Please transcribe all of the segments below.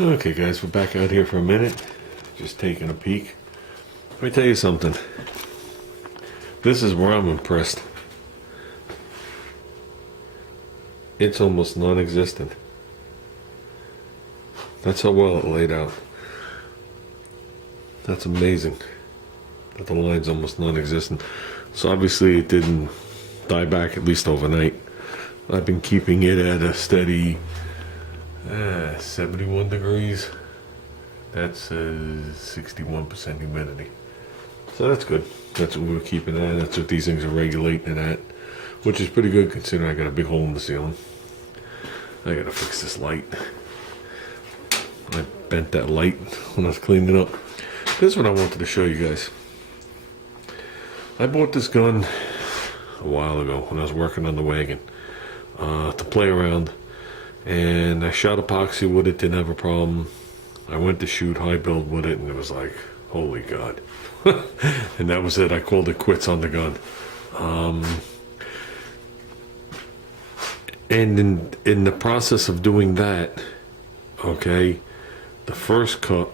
Okay guys, we're back out here for a minute. Just taking a peek. Let me tell you something. This is where I'm impressed. It's almost non-existent. That's how well it laid out. That's amazing. That the line's almost non-existent. So obviously it didn't die back, at least overnight. I've been keeping it at a steady 71 degrees. That's 61% humidity. So that's good. That's what we were keeping it at. That's what these things are regulating it at, which is pretty good considering I got a big hole in the ceiling. I gotta fix this light. I bent that light when I was cleaning it up. This is what I wanted to show you guys. I bought this gun a while ago when I was working on the wagon to play around, and I shot epoxy with it, didn't have a problem. I went to shoot high build with it, and it was like, holy God. And that was it. I called it quits on the gun. And in the process of doing that, okay, the first cut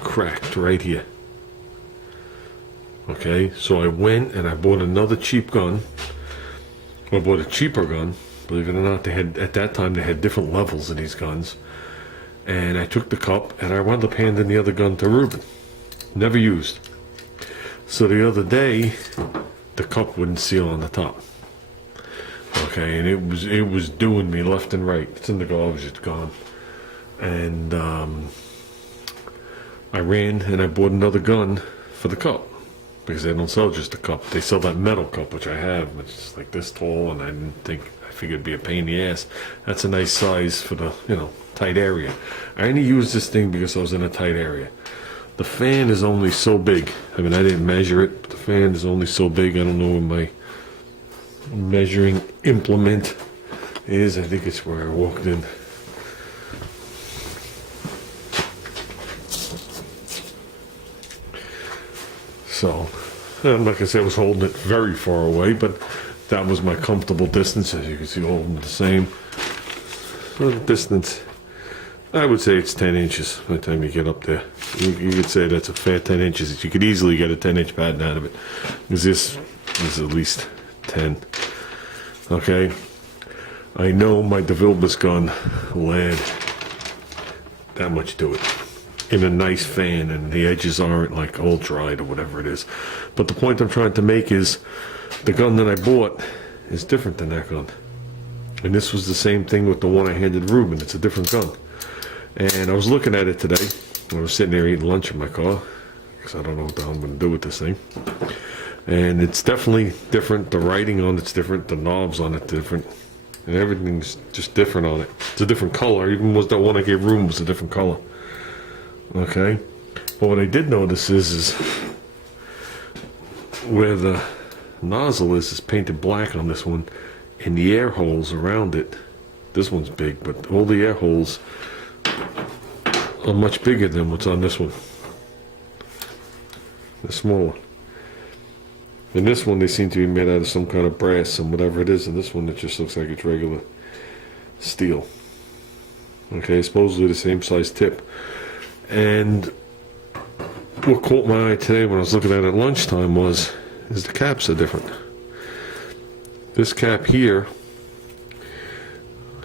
cracked right here. Okay, so I went and I bought another cheap gun. I bought a cheaper gun. Believe it or not, they had, at that time, they had different levels of these guns. And I took the cup and I wound up handing the other gun to Ruben. Never used. So the other day, the cup wouldn't seal on the top. Okay, and it was doing me left and right. It's in the garbage, it's gone. And I ran and I bought another gun for the cup. Because they don't sell just a cup. They sell that metal cup, which I have, which is like this tall, and I figured it'd be a pain in the ass. That's a nice size for the, tight area. I only use this thing because I was in a tight area. The fan is only so big. I mean, I didn't measure it, but the fan is only so big. I don't know where my measuring implement is. I think it's where I walked in. So, like I said, I was holding it very far away, but that was my comfortable distance. As you can see, holding the same. So the distance, I would say it's 10 inches by the time you get up there. You could say that's a fair 10 inches. You could easily get a 10-inch pattern out of it. Because this is at least 10. Okay. I know my DeVilbiss gun will add that much to it. In a nice fan, and the edges aren't like all dried or whatever it is. But the point I'm trying to make is the gun that I bought is different than that gun. And this was the same thing with the one I handed Ruben. It's a different gun. And I was looking at it today. I was sitting there eating lunch in my car because I don't know what the hell I'm going to do with this thing. And it's definitely different. The writing on it's different. The knobs on it different. And everything's just different on it. It's a different color. Even was that one I gave Ruben was a different color. Okay, but what I did notice is where the nozzle is painted black on this one, and the air holes around it. This one's big, but all the air holes are much bigger than what's on this one. They're smaller. In this one, they seem to be made out of some kind of brass and whatever it is. And this one, it just looks like it's regular steel. Okay, supposedly the same size tip. And what caught my eye today when I was looking at it at lunchtime is the caps are different. This cap here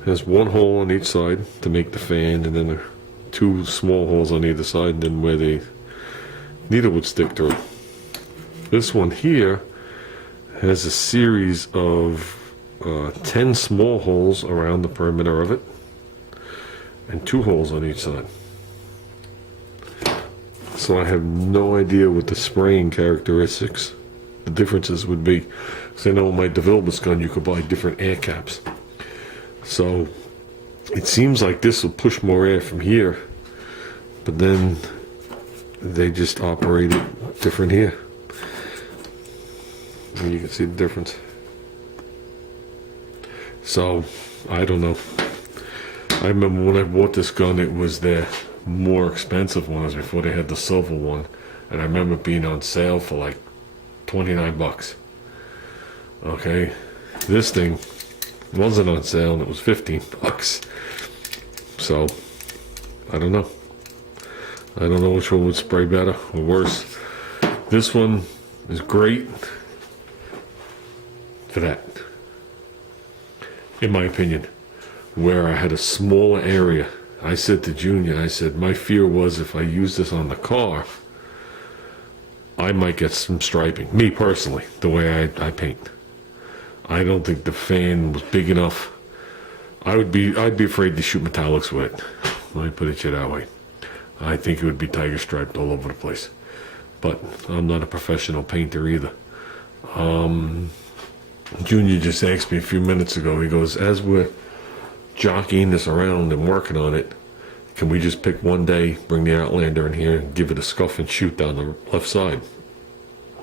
has one hole on each side to make the fan, and then two small holes on either side, and then where the needle would stick through. This one here has a series of 10 small holes around the perimeter of it, and 2 holes on each side. So I have no idea what the spraying characteristics, the differences would be. Because I know in my DeVilbiss gun you could buy different air caps. So it seems like this will push more air from here, but then they just operate it different here. And you can see the difference. So I don't know. I remember when I bought this gun, it was their more expensive ones before they had the silver one, and I remember it being on sale for like 29 bucks. Okay, this thing wasn't on sale and it was 15 bucks. So I don't know. I don't know which one would spray better or worse. This one is great for that, in my opinion. Where I had a smaller area, I said to Junior, I said, my fear was if I use this on the car, I might get some striping. Me personally, the way I paint. I don't think the fan was big enough. I'd be afraid to shoot metallics with it. Let me put it to you that way. I think it would be tiger striped all over the place. But I'm not a professional painter either. Junior just asked me a few minutes ago, he goes, as we're jockeying this around and working on it, can we just pick one day, bring the Outlander in here and give it a scuff and shoot down the left side?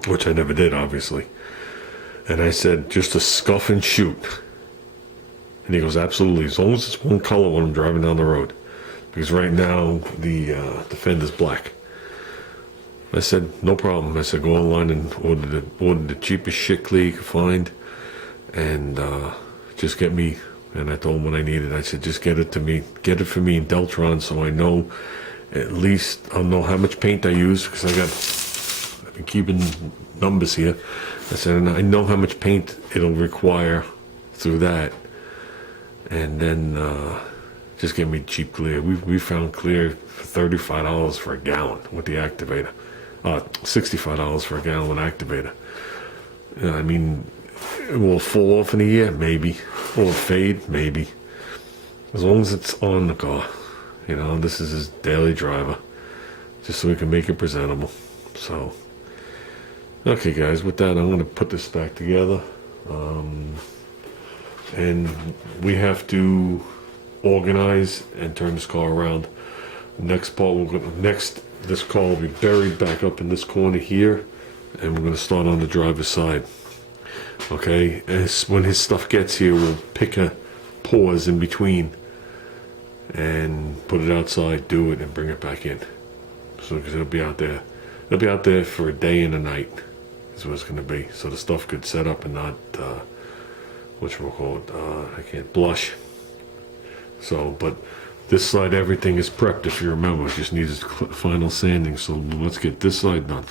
Which I never did, obviously. And I said, just a scuff and shoot. And he goes, absolutely, as long as it's one color when I'm driving down the road. Because right now, the fender's black. I said, no problem. I said, go online and order the cheapest shit clay you can find. And just get me, and I told him what I needed. I said, just get it to me. Get it for me in Deltron so I know, at least I'll know how much paint I use. Because I've been keeping numbers here. I said, and I know how much paint it'll require through that. And then just get me cheap clear. We found clear for $35 for a gallon with the activator. $65 for a gallon with activator. I mean, will it fall off in a year? Maybe. Will it fade? Maybe. As long as it's on the car. You know, this is his daily driver. Just so we can make it presentable. So, okay guys, with that I'm going to put this back together. And we have to organize and turn this car around. Next part, this car will be buried back up in this corner here, and we're going to start on the driver's side. Okay, when his stuff gets here, we'll pick a pause in between and put it outside, do it, and bring it back in. So, because it'll be out there for a day and a night, is what it's going to be. So the stuff could set up and not, I can't blush. So, but this side, everything is prepped, if you remember. It just needs final sanding. So let's get this side done.